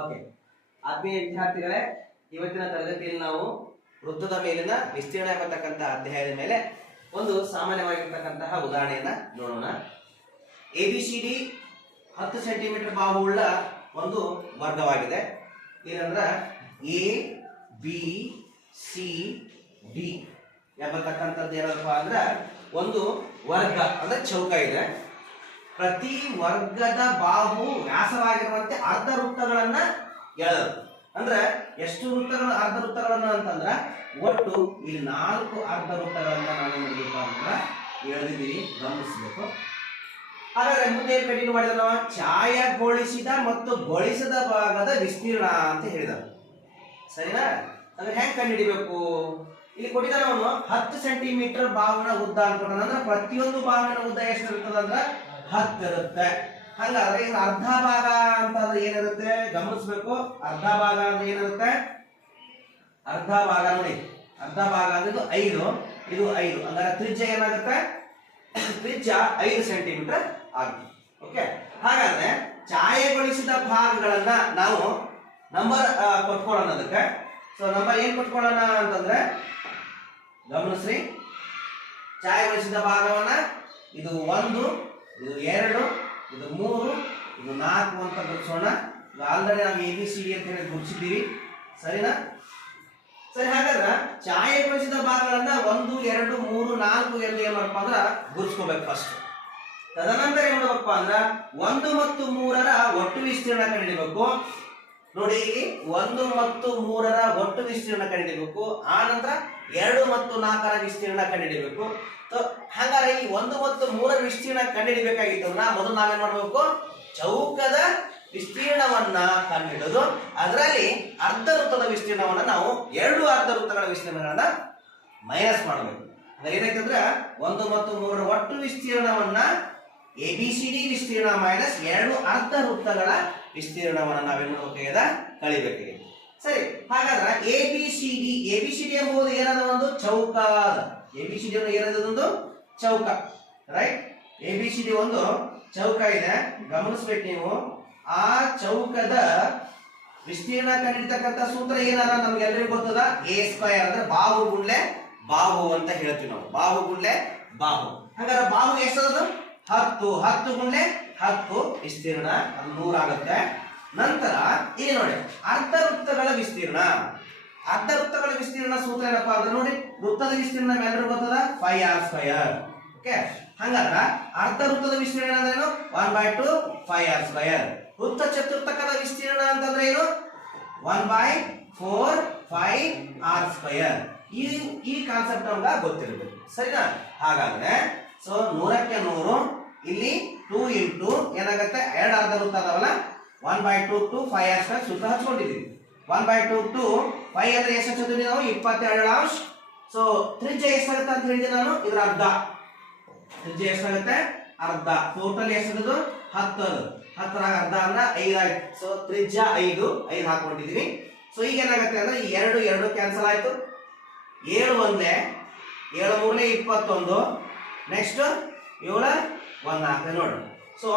Okay, ಆತ್ಮೀಯ ವಿದ್ಯಾರ್ಥಿಗಳೇ, ಇವತ್ತಿನ ತರಗತಿಯಲ್ಲಿ ನಾವು ವೃತ್ತದ ಮೇಲಿನ ವಿಸ್ತೀರ್ಣ ಎಂಬತಕ್ಕಂಥ ಅಧ್ಯಾಯದ ಮೇಲೆ ಒಂದು ಸಾಮಾನ್ಯವಾಗಿರ್ತಕ್ಕಂತಹ ಉದಾಹರಣೆಯನ್ನ ನೋಡೋಣ. ABCD 10 ಸೆಂಟಿಮೀಟರ್ ಬಾಹುಳ್ಳ ಒಂದು ವರ್ಗವಾಗಿದೆ. ಏನಂದ್ರ ABCD ಎಂಬತಕ್ಕಂಥದ್ದು ಏನಪ್ಪ ಅಂದ್ರ ಒಂದು ವರ್ಗ ಅಂದ್ರೆ ಚೌಕ ಇದೆ. ಪ್ರತಿ ವರ್ಗದ ಬಾಹು ವ್ಯಾಸವಾಗಿರುವಂತೆ ಅರ್ಧ ವೃತ್ತಗಳನ್ನ ಎಳೆದು, ಅಂದ್ರೆ ಎಷ್ಟು ವೃತ್ತಗಳು ಅರ್ಧ ವೃತ್ತಗಳನ್ನ ಅಂತಂದ್ರ ಒಟ್ಟು ಇಲ್ಲಿ 4 ಅರ್ಧ ವೃತ್ತಗಳನ್ನ ನಾವು ನೋಡಬೇಕು ಅಂದ್ರ ಎಳೆದಿದ್ದೀವಿ, ಗಮನಿಸಬೇಕು. ಹಾಗಾದ್ರೆ ಮುಂದೆ ಕಂಟಿನ್ಯೂ ಮಾಡಿದ ನಾವು ಛಾಯಾಗೊಳಿಸಿದ ಮತ್ತು ಗೊಳಿಸದ ಭಾಗದ ವಿಸ್ತೀರ್ಣ ಅಂತ ಹೇಳಿದ. ಸರಿನಾ? ಅಂದ್ರೆ ಹೆಂಗ್ ಕಂಡುಹಿಡಿಬೇಕು? ಇಲ್ಲಿ ಕೊಟ್ಟಿದ್ದಾನೆ ಅವನು 10 ಸೆಂಟಿಮೀಟರ್ ಬಾಹುವಿನ ಉದ್ದ ಅನ್ಕೊಂಡ, ಅಂದ್ರೆ ಪ್ರತಿಯೊಂದು ಬಾಹುವಿನ ಉದ್ದ ಎಷ್ಟು ಇರ್ತದ ಅಂದ್ರ 10 ಇರುತ್ತೆ. ಹಂಗಾದ್ರೆ ಇದು ಅರ್ಧ ಭಾಗ ಅಂತಂದ್ರೆ ಏನಿರುತ್ತೆ ಗಮನಿಸ್ಬೇಕು. ಅರ್ಧ ಭಾಗ ಅಂದ್ರೆ ಏನಿರುತ್ತೆ? ಅರ್ಧ ಭಾಗ ನೋಡಿ, ಅರ್ಧ ಭಾಗ ಅಂದ್ರೆ ಇದು 5, ಇದು 5. ಅಂದ್ರೆ ತ್ರಿಜ್ಯ ಏನಾಗುತ್ತೆ? ತ್ರಿಜ್ಯ 5 ಸೆಂಟಿಮೀಟರ್ ಆಗುತ್ತೆ. ಓಕೆ, ಹಾಗಾದ್ರೆ ಛಾಯೆಗೊಳಿಸಿದ ಭಾಗಗಳನ್ನ ನಾವು ನಂಬರ್ ಕೊಟ್ಕೊಳ್ಳೋಣ. ಅದಕ್ಕೆ ಸೊ ನಂಬರ್ ಏನ್ ಕೊಟ್ಕೊಳ್ಳೋಣ ಅಂತಂದ್ರೆ ಗಮನಿಸ್ರಿ, ಛಾಯೆಗೊಳಿಸಿದ ಭಾಗವನ್ನ ಇದು 1, ಇದು 2, ಇದು 3, ಇದು 4 ಅಂತ ಗುರುತಿಸೋಣ. ಆಲ್ರೆಡಿ ನಾವು ABCD ಅಂತ ಹೇಳಿ ಗುರುತಿಸಿದ್ದೀವಿ. ಸರಿನಾ? ಸರಿ, ಹಾಗಾದ್ರೆ ಛಾಯೆಗೊಳಿಸಿದ ಭಾಗಗಳನ್ನ 1, 2, 3, 4 ಎಂದು ಏನ್ ಮಾಡಪ್ಪ ಅಂದ್ರ ಗುರುತಿಸ್ಕೋಬೇಕು ಫಸ್ಟ್. ತದನಂತರ ಏನ್ ಮಾಡ್ಬೇಕಪ್ಪ ಅಂದ್ರ 1 ಮತ್ತು 3ರ ಒಟ್ಟು ವಿಸ್ತೀರ್ಣ ಕಂಡುಹಿಡಿಬೇಕು. ನೋಡಿ, ಇಲ್ಲಿ 1 ಮತ್ತು 3ರ ಒಟ್ಟು ವಿಸ್ತೀರ್ಣ ಕಂಡುಹಿಡಿಬೇಕು. ಆ ನಂತರ 2 ಮತ್ತು 4ರ ವಿಸ್ತೀರ್ಣ ಕಂಡುಹಿಡಿಬೇಕು. ಹಾಗಾದ್ರೆ ಈ 1 ಮತ್ತು 3ರ ವಿಸ್ತೀರ್ಣ ಕಂಡುಹಿಡಿಬೇಕಾಗಿತ್ತು. ಮೊದಲು ನಾವೇನ್ ಮಾಡ್ಬೇಕು? ಚೌಕದ ವಿಸ್ತೀರ್ಣವನ್ನ ಕಂಡುಹಿಡಿದು ಅದರಲ್ಲಿ ಅರ್ಧ ವೃತ್ತದ ವಿಸ್ತೀರ್ಣವನ್ನ ನಾವು 2 ಅರ್ಧ ವೃತ್ತಗಳ ವಿಸ್ತೀರ್ಣಗಳನ್ನ ಮೈನಸ್ ಮಾಡಬೇಕು. ಏನಂತಂದ್ರೆ 1 ಮತ್ತು 3ರ ಒಟ್ಟು ವಿಸ್ತೀರ್ಣವನ್ನ ABCD ವಿಸ್ತೀರ್ಣ ಮೈನಸ್ 2 ಅರ್ಧ ವೃತ್ತಗಳ ವಿಸ್ತೀರ್ಣವನ್ನ ನಾವೇನ್ ಮಾಡಬೇಕಾಗಿದೆ? ಕಳಿಬೇಕಾಗಿದೆ. ಸರಿ, ಹಾಗಾದ್ರೆ ABCD ಎಂಬುದು ಏನದ? ಒಂದು ಚೌಕ. ABCD ಏನದ? ಒಂದು ಚೌಕ, ರೈಟ್? ABCD ಒಂದು ಚೌಕ ಇದೆ, ಗಮನಿಸ್ಬೇಕು ನೀವು. ಆ ಚೌಕದ ವಿಸ್ತೀರ್ಣ ಕಂಡಿರ್ತಕ್ಕಂಥ ಸೂತ್ರ ಏನಾರ ನಮ್ಗೆಲ್ಲರಿಗೂ ಗೊತ್ತದ? A² ಅಂದ್ರೆ ಬಾಹು ಗುಂಡ್ಲೆ ಬಾಹು ಅಂತ ಹೇಳ್ತೀವಿ ನಾವು. ಬಾಹು ಗುಂಡ್ಲೆ ಬಾಹು. ಹಾಗಾದ್ರೆ ಬಾಹು ಎಷ್ಟದು? 10. 10 ಗುಂಡ್ಲೆ 10 ವಿಸ್ತೀರ್ಣ ಅದು 100 ಆಗುತ್ತೆ. ನಂತರ ಇಲ್ಲಿ ನೋಡಿ, ಅರ್ಧ ವೃತ್ತಗಳ ವಿಸ್ತೀರ್ಣ. ಅರ್ಧ ವೃತ್ತಗಳ ವಿಸ್ತೀರ್ಣ ಸೂತ್ರ ಏನಪ್ಪಾ ಅಂದ್ರೆ ನೋಡಿ, ವೃತ್ತದ ವಿಸ್ತೀರ್ಣ ಎಲ್ಲರಿಗೂ ಗೊತ್ತದ 5r². ಓಕೆ, ಹಂಗಾದ್ರೆ ಅರ್ಧ ವೃತ್ತದ ವಿಸ್ತೀರ್ಣ ಅಂದ್ರೇನು? 1/2 5r². ವೃತ್ತ ಚತುರ್ಥಕದ ವಿಸ್ತೀರ್ಣ ಅಂತಂದ್ರೆ ಏನು? 1/4 5r². ಈ ಕಾನ್ಸೆಪ್ಟ್ ನಮ್ಗೆ ಗೊತ್ತಿರಬೇಕು. ಸರಿನಾ? ಹಾಗಾದ್ರೆ ಸೊ 100ಕ್ಕೆ 100 ಇಲ್ಲಿ 2 ಇಂಟು ಏನಾಗುತ್ತೆ? 2 ಅರ್ಧ ವೃತ್ತ ಅದಾವಲ್ಲ, 1/2 to 5r² ಸೂತ್ರ ಹಚ್ಕೊಂಡಿದ್ದೀವಿ. 1/2 to 5 ಅಂದ್ರೆ ಎಷ್ಟು ಹಚ್ಚಿದ್ವಿ ನಾವು? 22 ಅಂಶ. ಸೊ ತ್ರಿಜ್ಯ ಎಷ್ಟಾಗುತ್ತೆ ಅಂತ ಹೇಳಿದೆ ನಾನು? ಇದ್ರ ಅರ್ಧ. ತ್ರಿಜ್ಯ ಎಷ್ಟಾಗುತ್ತೆ? ಅರ್ಧ. ಟೋಟಲ್ ಎಷ್ಟಿದ್ದು? 10. 10ರಾಗ ಅರ್ಧ ಅಂದ್ರೆ 5 ಆಯ್ತು. ಸೊ ತ್ರಿಜ್ಯ 5 ಹಾಕೊಂಡಿದೀವಿ. ಸೊ ಈಗ ಏನಾಗುತ್ತೆ ಅಂದ್ರೆ ಈ 2 ಕ್ಯಾನ್ಸಲ್ ಆಯ್ತು. 7 ಒಂದೇ, 7 3 21. ನೆಕ್ಸ್ಟ್ 7 1 4 ನೋಡಿ. ಸೊ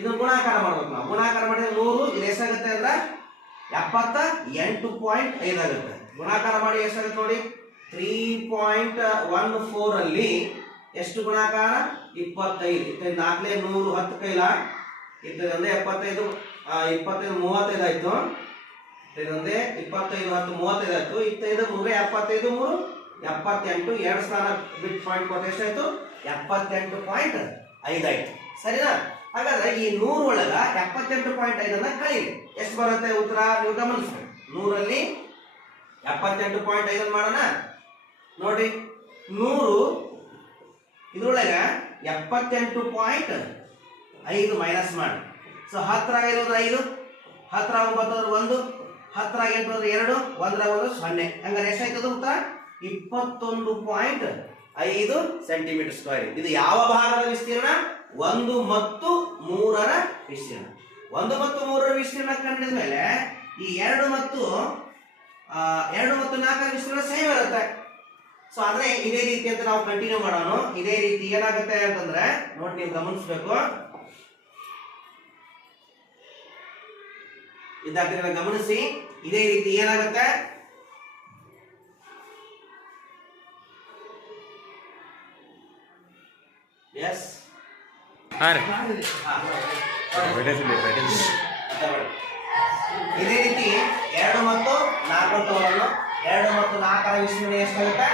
ಇದು ಗುಣಾಕಾರ ಮಾಡ್ಬೇಕು ನಾವು. ಗುಣಾಕಾರ ಮಾಡಿದ್ರೆ 100, ಇದು ಎಷ್ಟಾಗುತ್ತೆ ಅಂದ್ರೆ 78.5 ಆಗುತ್ತೆ. ಗುಣಾಕಾರ ಮಾಡಿ ಎಷ್ಟಾಗುತ್ತೆ ನೋಡಿ? 3.14 ಅಲ್ಲಿ ಎಷ್ಟು ಗುಣಾಕಾರ? 25. 4 100 10 ಕೈಲ ಇದೊಂದೇ 75 25 35 ಆಯ್ತು. ಇದೊಂದೇ 25 10 35 ಆಯ್ತು. 25 3 75 3 78. 2 ಸ್ಥಾನ ಬಿಟ್ ಪಾಯಿಂಟ್ ಕೊಟ್ಟು ಎಷ್ಟಾಯ್ತು? 78.5 ಆಯ್ತು. ಸರಿನಾ? ಹಾಗಾದ್ರೆ ಈ 100 ಒಳಗ 78.5 ಅನ್ನ ಕಳೀರಿ. ಎಷ್ಟು ಬರುತ್ತೆ ಉತ್ತರ? ನೀವು ಗಮನಿಸ್ಬೇಕು. 100ರಲ್ಲಿ 78.5 ಮಾಡೋಣ. ನೋಡಿ, 100 ಇದ್ರೊಳಗ 78.5 ಮೈನಸ್ ಮಾಡಿ. ಸೊ 10ರಾಗ ಇರೋದು 5, 10ರಾಗ 9 1, 10ರಾಗ 8 2, 1ರಾಗ 1 0. ಹಂಗಾರೆ ಎಷ್ಟಾಯ್ತದ ಉತ್ತರ? 21.5 ಸೆಂಟಿಮೀಟರ್ ಸ್ಕ್ವೇರ್. ಇದು ಯಾವ ಭಾಗದ ವಿಸ್ತೀರ್ಣ? 1 ಮತ್ತು 3ರ ವಿಸ್ತೀರ್ಣ. 1 ಮತ್ತು 3ರ ವಿಸ್ತೀರ್ಣ ಕಂಡಿದ ಮೇಲೆ ಈ 2 ಮತ್ತು 4ರ ವಿಸ್ತೀರ್ಣ ಸೇಮ್ ಇರುತ್ತೆ. ಸೊ ಆದ್ರೆ ಇದೇ ರೀತಿ ಅಂತ ನಾವು ಕಂಟಿನ್ಯೂ ಮಾಡೋಣ. ಇದೇ ರೀತಿ ಏನಾಗುತ್ತೆ ಅಂತಂದ್ರೆ ನೋಡಿ, ನೀವು ಗಮನಿಸಬೇಕು. ವಿದ್ಯಾರ್ಥಿಗಳ ಗಮನಿಸಿ, ಇದೇ ರೀತಿ ಏನಾಗುತ್ತೆ, ಎಸ್ ಇದೇ ರೀತಿ 2 ಮತ್ತು 4 ತಗೊಳ್ಳೋಣ. 2 ಮತ್ತು 4ರ ವಿಸ್ತೀರ್ಣ ಎಷ್ಟಾಗುತ್ತೆ?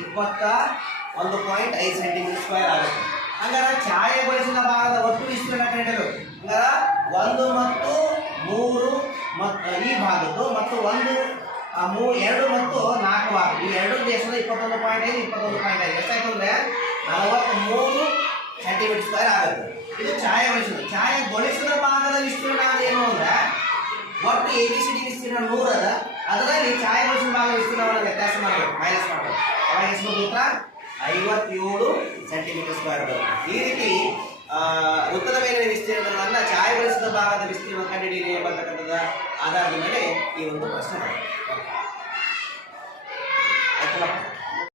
21.5 ಸೆಂಟಿಮೀಟರ್ ಸ್ಕ್ವೇರ್ ಆಗುತ್ತೆ. ಹಂಗಾರೆ ಛಾಯೆಗೊಳಿಸಿದ ಭಾಗದ ಒಟ್ಟು ವಿಸ್ತೀರ್ಣ ಕಂಡುಹಿಡಿಯಲು ಹಂಗಾರ 1 ಮತ್ತು 3 ಈ ಭಾಗದ್ದು ಮತ್ತು 2 ಮತ್ತು 4 ಭಾಗ ಈ ಎರಡು ದೇಶದ 21.5 ಎಷ್ಟಾಯ್ತು ಅಂದ್ರೆ 43 ಸೆಂಟಿಮೀಟರ್ ಸ್ಕ್ವೇರ್ ಆಗುತ್ತೆ. ಇದು ಛಾಯೆಗೊಳಿಸಿದ. ಛಾಯೆಗೊಳಿಸಿದ ಭಾಗದ ವಿಸ್ತೀರ್ಣ ಏನು ಅಂದ್ರೆ ಒಟ್ಟು ABCD ವಿಸ್ತೀರ್ಣ 100 ಅದ. ಅದರಲ್ಲಿ ಛಾಯೆಗೊಳಿಸಿದ ಭಾಗದ ವಿಸ್ತೀರ್ಣವನ್ನು ವ್ಯತ್ಯಾಸ ಮಾಡಬೇಕು, ಮೈನಸ್ ಮಾಡಬೇಕು. ಅವಾಗ ಎಷ್ಟು ಸೂತ್ರ? 57 ಸೆಂಟಿಮೀಟರ್ ಸ್ಕ್ವೇರ್ ಬರುತ್ತೆ. ಈ ರೀತಿ ವೃತ್ತದ ಮೇಲಿನ ವಿಸ್ತೀರ್ಣವನ್ನ ಛಾಯೆಗೊಳಿಸಿದ ಭಾಗದ ವಿಸ್ತೀರ್ಣ ಕಂಡುಹಿಡಿಯಿರಿ ಎಂಬತಕ್ಕಂಥದ ಆಧಾರದ ಮೇಲೆ ಈ ಒಂದು ಪ್ರಶ್ನೆ ಆಯ್ತಲ್ಲ.